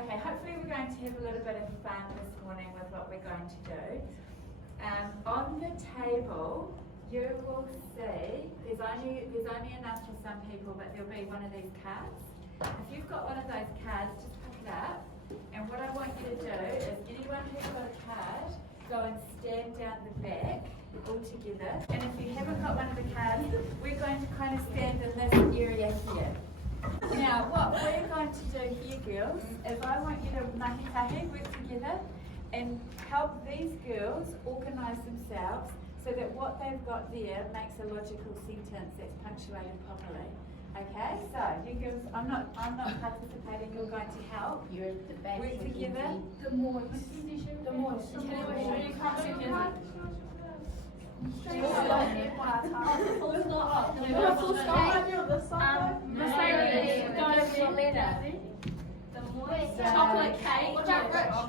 Okay, hopefully we're going to have a little bit of fun this morning with what we're going to do. On the table, you will see, there's only enough for some people, but there'll be one of these cards. If you've got one of those cards, just pick it up. And what I want you to do is, anyone who's got a card, go and stand down the back all together. And if you haven't got one of the cards, we're going to kind of stand in this area here. Now, what we're going to do here, girls, is I want you to mahi work together and help these girls organise themselves so that what they've got there makes a logical sentence that's punctuated properly. Okay, so you girls, I'm not participating, you're going to help. You're at the back. Work together. The moist. The moist. Chocolate cake.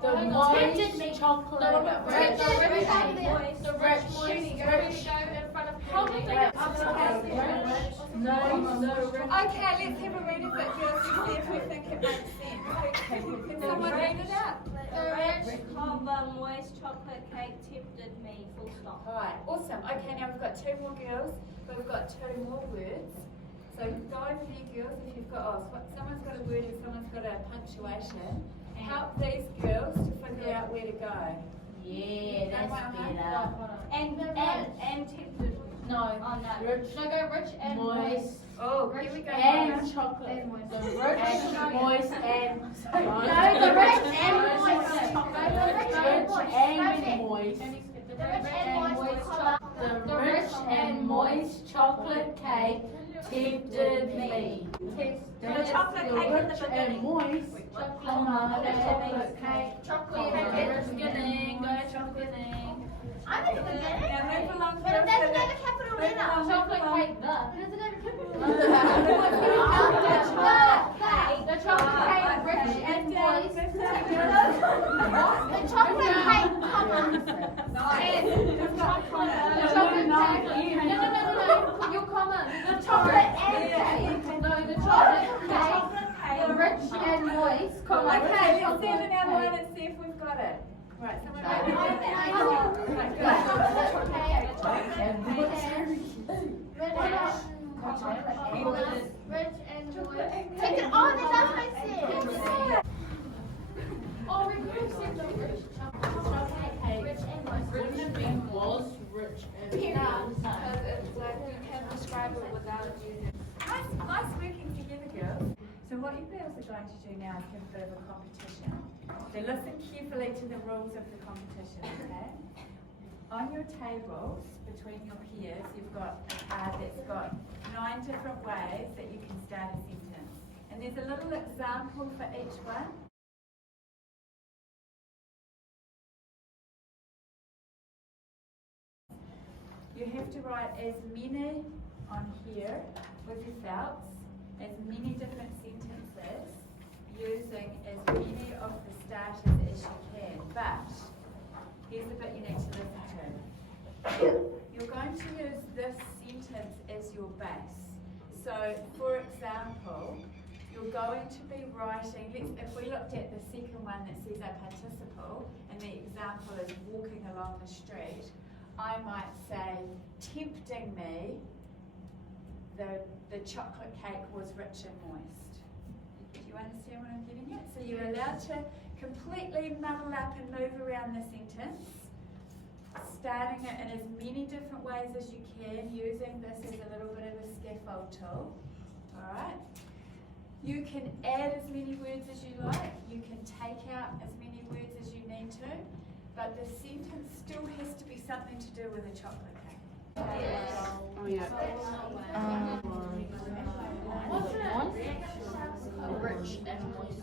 The moist chocolate. The rich in front of Okay, let's have a read of it, girls, to see if we think it makes sense. Can someone read it out? The rich, moist chocolate cake tempted me, full stop. Alright, awesome. Okay, now we've got two more girls, but we've got two more words. So go over there, girls, if you've got, someone's got a word and someone's got a punctuation. Help these girls to figure out where to go. Yeah, that's better. And tempted. No. Oh, no. Rich. Should I go rich and moist. Oh, here we go. And chocolate. The rich, moist, and No, the rich and moist chocolate. The rich and moist chocolate cake tempted me. The chocolate cake in the beginning. Moist chocolate cake. Chocolate cake at the beginning. Go chocolate beginning. I'm at the beginning. Now move along. But it doesn't have a capital letter. Chocolate cake, the. It doesn't have a capital The chocolate cake, rich and moist. The chocolate cake, comma. The chocolate cake. No. Put your comma. The chocolate cake. No, the chocolate cake. The rich and moist. Comma. Okay, let's stand in our line and see if we've got it. Right, someone write it down. Right, Rich and moist. Take it on, it does make sense. Oh, we could have said the rich chocolate cake. Rich and moist. Was rich and because it's like you can describe it without using. Nice working together, girls. So what you girls are going to do now is have a bit of a competition. So listen carefully to the rules of the competition, okay? On your tables, between your peers, you've got a card that's got 9 different ways that you can start a sentence. And there's a little example for each one. You have to write as many on here with your felts, as many different sentences, using as many of the starters as you can. But here's the bit you need to listen to. You're going to use this sentence as your base. So, for example, you're going to be writing, if we looked at the second one that says a participle, and the example is walking along the street, I might say, tempting me, the chocolate cake was rich and moist. Do you understand what I'm getting at? So you're allowed to completely muddle up and move around the sentence, starting it in as many different ways as you can, using this as a little bit of a scaffold tool. Alright? You can add as many words as you like, you can take out as many words as you need to, but the sentence still has to be something to do with a chocolate cake. Yes. Oh yeah. What's it? Rich and moist.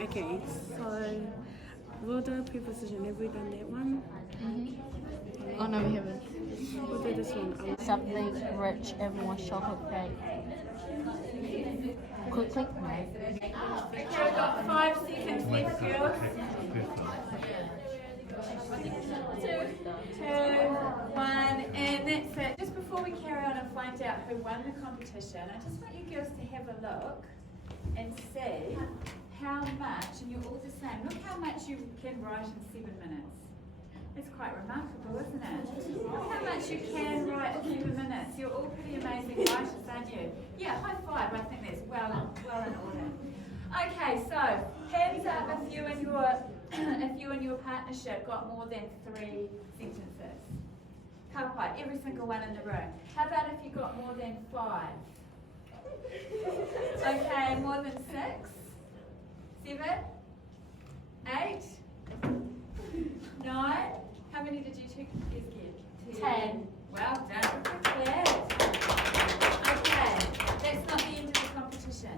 Okay, so we'll do a preposition. Have we done that one? Oh no, we haven't. We'll do this one. Something rich and moist chocolate cake. Quickly. Okay, we've got 5 seconds left, girls. 2, who won the competition, I just want you girls to have a look and see how much, and you're all the same, look how much you can write in 7 minutes. It's quite remarkable, isn't it? Look how much you can write in 7 minutes. You're all pretty amazing writers, aren't you? Yeah, high five. I think that's well in order. Okay, so hands up if you and your partnership got more than 3 sentences. Ka pai, every single one in the room. How about if you got more than 5? Okay, more than 6? 7? 8? 9? How many did you two get? 10. Well done. Good. Okay, that's not the end of the competition.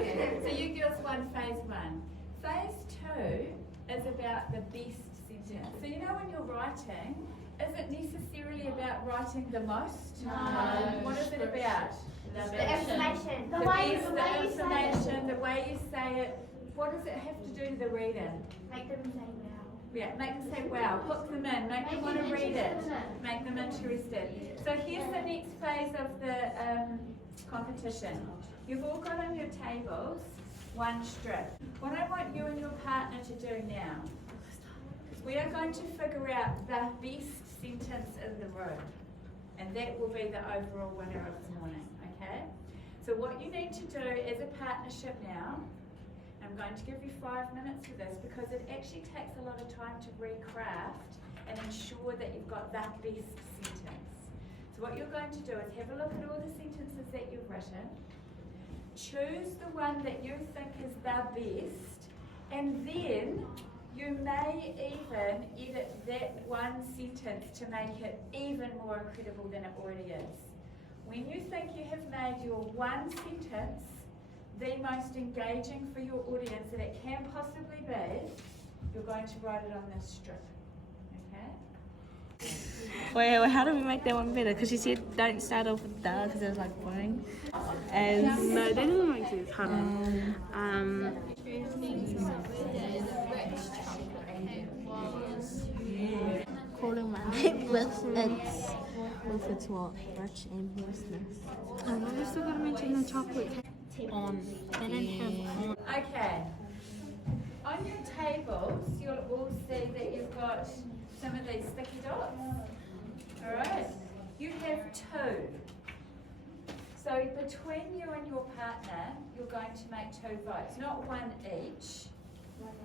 Okay. So you girls won phase 1. Phase 2 is about the best sentence. So you know when you're writing, is it necessarily about writing the most? No. What is it about? The information. The best, the information, the way you say it. What does it have to do to the reader? Make them say wow. Yeah, make them say wow, hook them in, make them want to read it, make them interested. So here's the next phase of the competition. You've all got on your tables 1 strip. What I want you and your partner to do now is we are going to figure out the best sentence in the room, and that will be the overall winner of the morning, okay? So what you need to do as a partnership now, I'm going to give you 5 minutes for this because it actually takes a lot of time to recraft and ensure that you've got that best sentence. So what you're going to do is have a look at all the sentences that you've written, choose the one that you think is the best, and then you may even edit that one sentence to make it even more incredible than it already is. When you think you have made your one sentence the most engaging for your audience that it can possibly be, you're going to write it on this strip, okay? Wait, how do we make that one better? Because you said don't start off with da because it was like boring. And no, that doesn't make sense. Hold on. Calling my name with its what? Rich and moistness. We still got to mention the chocolate cake. On. They don't have on. Okay. On your tables, you'll all see that you've got some of these sticky dots. Alright? You have 2. So between you and your partner, you're going to make 2 votes. Not 1 each,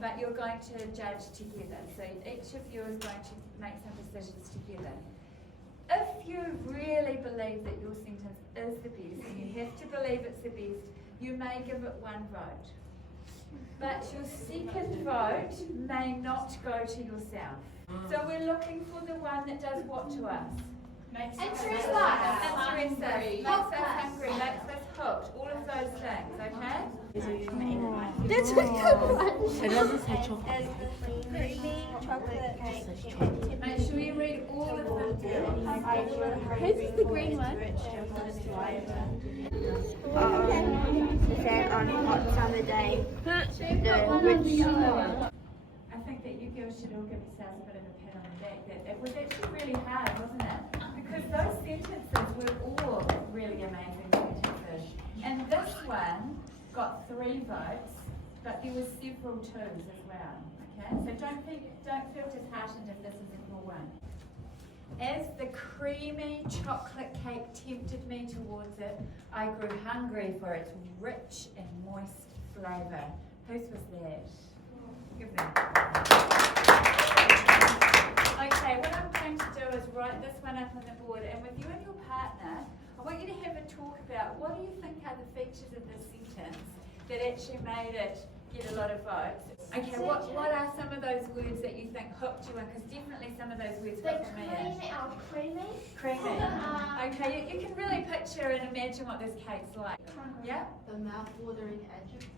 but you're going to judge together. So each of you is going to make some decisions together. If you really believe that your sentence is the best, and you have to believe it's the best, you may give it 1 vote. But your second vote may not go to yourself. So we're looking for the one that does what to us? Interest us. Makes us hungry, makes us hooked, all of those things, okay? That's a good one. It doesn't say chocolate. Creamy chocolate cake. Make sure you read all of them. Who's the green one? Set on a hot summer day. The rich chocolate. I think that you girls should all give yourselves a bit of a pat on the back. That it was actually really hard, wasn't it? Because those sentences were all really amazing sentences. And this one got 3 votes, but there were several 2s as well. Okay, so don't feel disheartened if this isn't your one. As the creamy chocolate cake tempted me towards it, I grew hungry for its rich and moist flavour. Whose was that? Give them. Okay, what I'm going to do is write this one up on the board, and with you and your partner, I want you to have a talk about what do you think are the features of this sentence that actually made it get a lot of votes. Okay, what are some of those words that you think hooked you in? Because definitely some of those words hooked me in. Creamy. Creamy. Okay, you can really picture and imagine what this cake's like. Yeah? The mouth-watering adjectives.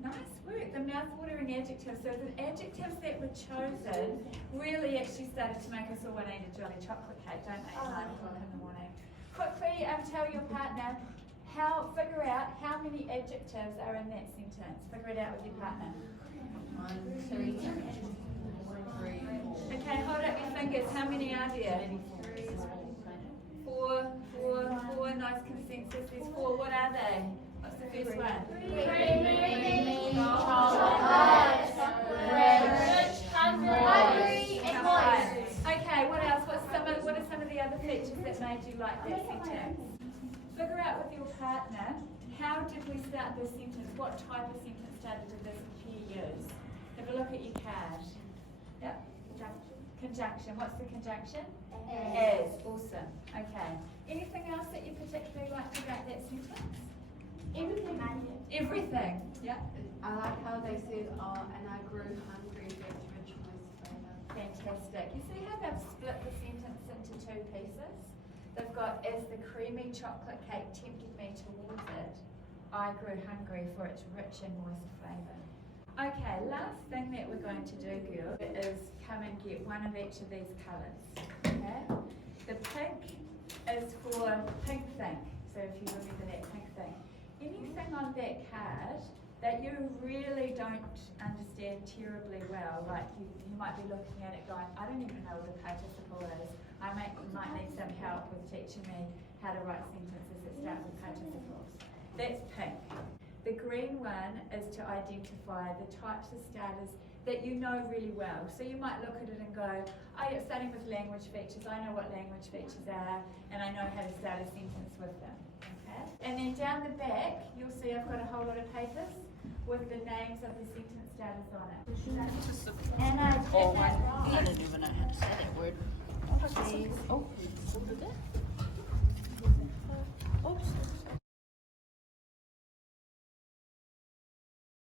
Nice work, the mouth-watering adjectives. So the adjectives that were chosen really actually started to make us all want to eat a jolly chocolate cake, don't they, at 9 o'clock in the morning. Quickly, tell your partner, figure out how many adjectives are in that sentence. Figure it out with your partner. 1, 2, 3, 4. Okay, hold up your fingers. How many are there? 4, nice consensus. There's 4. What are they? What's the first one? Creamy, chocolate, rich, hungry, and moist. Okay, what else? What are some of the other features that made you like that sentence? Figure out with your partner, how did we start this sentence? What type of sentence starter did this pair use? Have a look at your card. Yep. Conjunction. What's the conjunction? As. Awesome. Okay. Anything else that you particularly liked about that sentence? Everything. Everything. Yeah. I like how they said, and I grew hungry for its rich, moist flavour. Fantastic. You see how they've split the sentence into 2 pieces? They've got, as the creamy chocolate cake tempted me towards it, I grew hungry for its rich and moist flavour. Okay, last thing that we're going to do, girls, is come and get one of each of these colours. Okay? The pink is for pink thing. So if you remember that pink thing. Anything on that card that you really don't understand terribly well, like you might be looking at it going, I don't even know what a participle is. I might need some help with teaching me how to write sentences that start with participles. That's pink. The green one is to identify the types of starters that you know really well. So you might look at it and go, oh, you're starting with language features. I know what language features are, and I know how to start a sentence with them. Okay? And then down the back, you'll see I've got a whole lot of papers with the names of the sentence starters on it. And I did that wrong. I didn't even know how to say that word. Oh, oops.